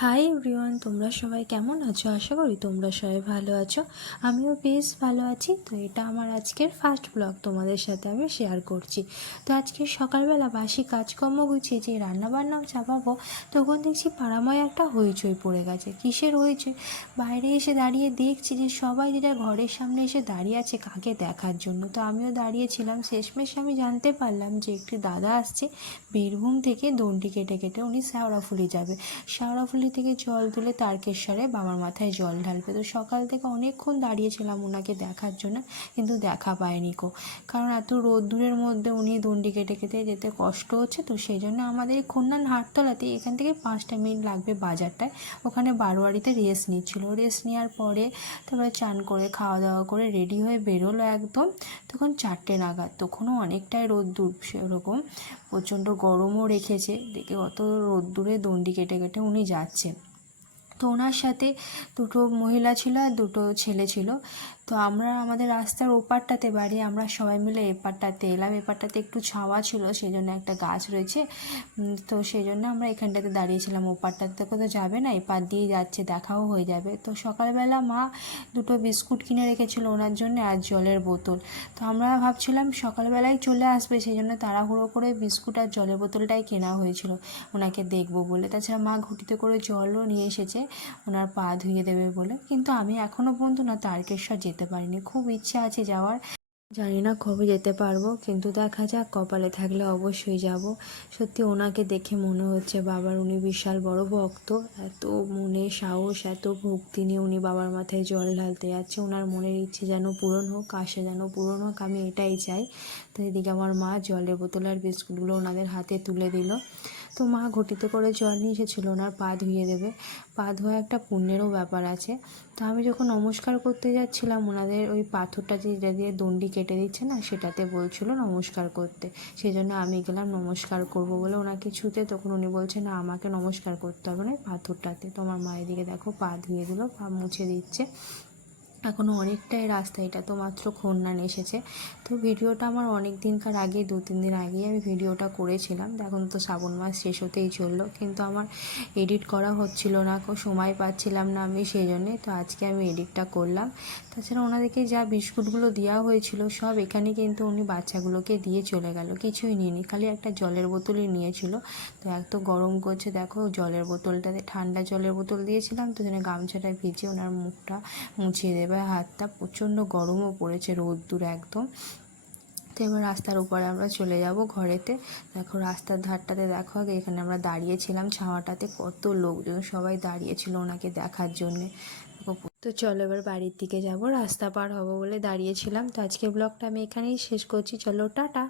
Hi everyone তোমরা সবাই কেমন আছো? আশা করি তোমরা সবাই ভালো আছো। আমিও বেশ ভালো আছি। তো এটা আমার আজকের ফার্স্ট ব্লগ তোমাদের সাথে আমি শেয়ার করছি। তো আজকে সকালবেলা বাসি কাজকর্ম গুছিয়ে যে রান্নাবান্নাও চাপাবো, তখন দেখছি পাড়াময় একটা হইচই পড়ে গেছে। কিসের হইচই? বাইরে এসে দাঁড়িয়ে দেখছি যে সবাই যেটা ঘরের সামনে এসে দাঁড়িয়ে আছে কাকে দেখার জন্য। তো আমিও দাঁড়িয়েছিলাম। শেষমেশ আমি জানতে পারলাম যে একটি দাদা আসছে বীরভূম থেকে দণ্ডি কেটে কেটে উনি শ্যাওড়াফুলি যাবে। শ্যাওড়াফুলি থেকে জল তুলে তারকেশ্বরে বাবার মাথায় জল ঢালবে। তো সকাল থেকে অনেকক্ষণ দাঁড়িয়েছিলাম ওনাকে দেখার জন্য, কিন্তু দেখা পায়নি কো। কারণ এত রোদ্দুরের মধ্যে উনি দণ্ডি কেটে কেটে যেতে কষ্ট হচ্ছে, তো সেই জন্য আমাদের এই খুলনার হাটতলাতে এখান থেকে পাঁচটা মিনিট লাগবে বাজারটায়। ওখানে বারোয়ারিতে রেস্ট নিচ্ছিল। রেস্ট নেওয়ার পরে তারপরে চান করে খাওয়া দাওয়া করে রেডি হয়ে বেরোলো একদম। তখন চারটে নাগাদ, তখনও অনেকটাই রোদ্দুর সেরকম। প্রচণ্ড গরমও রেখেছে। দেখে অত রোদ্দুরে দণ্ডি কেটে কেটে উনি যাচ্ছেন তো ওনার সাথে দুটো মহিলা ছিল আর দুটো ছেলে ছিল। তো আমরা আমাদের রাস্তার ওপারটাতে বাড়ি, আমরা সবাই মিলে এপারটাতে এলাম। এপারটাতে একটু ছাওয়া ছিল সেই জন্য একটা গাছ রয়েছে। তো সেই জন্য আমরা এখানটাতে দাঁড়িয়েছিলাম ওপারটাতে। কোথাও যাবে না, এপার দিয়ে যাচ্ছে, দেখাও হয়ে যাবে। তো সকালবেলা মা দুটো বিস্কুট কিনে রেখেছিল ওনার জন্য আর জলের বোতল। তো আমরা ভাবছিলাম সকালবেলায় চলে আসবে সেই জন্য তাড়াহুড়ো করে বিস্কুট আর জলের বোতলটাই কেনা হয়েছিল। ওনাকে দেখব বলে। তাছাড়া মা ঘুটিতে করে জলও নিয়ে এসেছে, ওনার পা ধুয়ে দেবে বলে। কিন্তু আমি এখনও পর্যন্ত না, তারকেশ্বর যেতে পারিনি। খুব ইচ্ছা আছে যাওয়ার। জানি না কবে যেতে পারব, কিন্তু দেখা যাক কপালে থাকলে অবশ্যই যাব। সত্যি ওনাকে দেখে মনে হচ্ছে বাবার উনি বিশাল বড় ভক্ত। এত মনে সাহস, এত ভক্তি নিয়ে উনি বাবার মাথায় জল ঢালতে যাচ্ছে। ওনার মনের ইচ্ছে যেন পূরণ হোক, আশা যেন পূরণ হোক, আমি এটাই চাই। তো এদিকে আমার মা জলের বোতল আর বিস্কুটগুলো ওনাদের হাতে তুলে দিল। তো মা ঘটিতে করে জল নিয়ে এসেছিল ওনার পা ধুয়ে দেবে। পা ধোয়া একটা পুণ্যেরও ব্যাপার আছে। তো আমি যখন নমস্কার করতে যাচ্ছিলাম, ওনাদের ওই পাথরটা যেটা দিয়ে দণ্ডি কেটে দিচ্ছে না, সেটাতে বলছিল নমস্কার করতে। সেই জন্য আমি গেলাম নমস্কার করব বলে ওনাকে ছুতে তখন উনি বলছে, না, আমাকে নমস্কার করতে হবে না পাথরটাতে। তোমার মায়ের দিকে দেখো, পা ধুয়ে দিল, পা মুছে দিচ্ছে। এখনও অনেকটাই রাস্তা, এটা তো মাত্র খন্নান এসেছে। তো ভিডিওটা আমার অনেক দিনকার আগে, দু তিন দিন আগেই আমি ভিডিওটা করেছিলাম। এখন তো শ্রাবণ মাস শেষ হতেই চলল, কিন্তু আমার এডিট করা হচ্ছিল না সময় পাচ্ছিলাম না আমি সেই জন্যে তো আজকে আমি এডিটটা করলাম। তাছাড়া ওনাদেরকে যা বিস্কুটগুলো দেওয়া হয়েছিল, সব এখানে কিন্তু উনি বাচ্চাগুলোকে দিয়ে চলে গেল, কিছুই নিয়নি খালি একটা জলের বোতলই নিয়েছিল। তো এত গরম করছে, দেখো জলের বোতলটাতে, ঠান্ডা জলের বোতল দিয়েছিলাম, তো যেন গামছাটা ভিজে ওনার মুখটা মুছিয়ে দেবে। হাতটা প্রচণ্ড গরমও পড়েছে রোদ্দুর একদম। তো এবার রাস্তার উপরে আমরা চলে যাব ঘরেতে। দেখো রাস্তার ধারটাতে দেখো আগে এখানে আমরা দাঁড়িয়েছিলাম ছাওয়াটাতে কত লোকজন সবাই দাঁড়িয়েছিল ওনাকে দেখার জন্যে। তো চলো এবার বাড়ির দিকে যাব, রাস্তা পার হব বলে দাঁড়িয়েছিলাম তো আজকে ব্লগটা আমি এখানেই শেষ করছি। চলো, টাটা।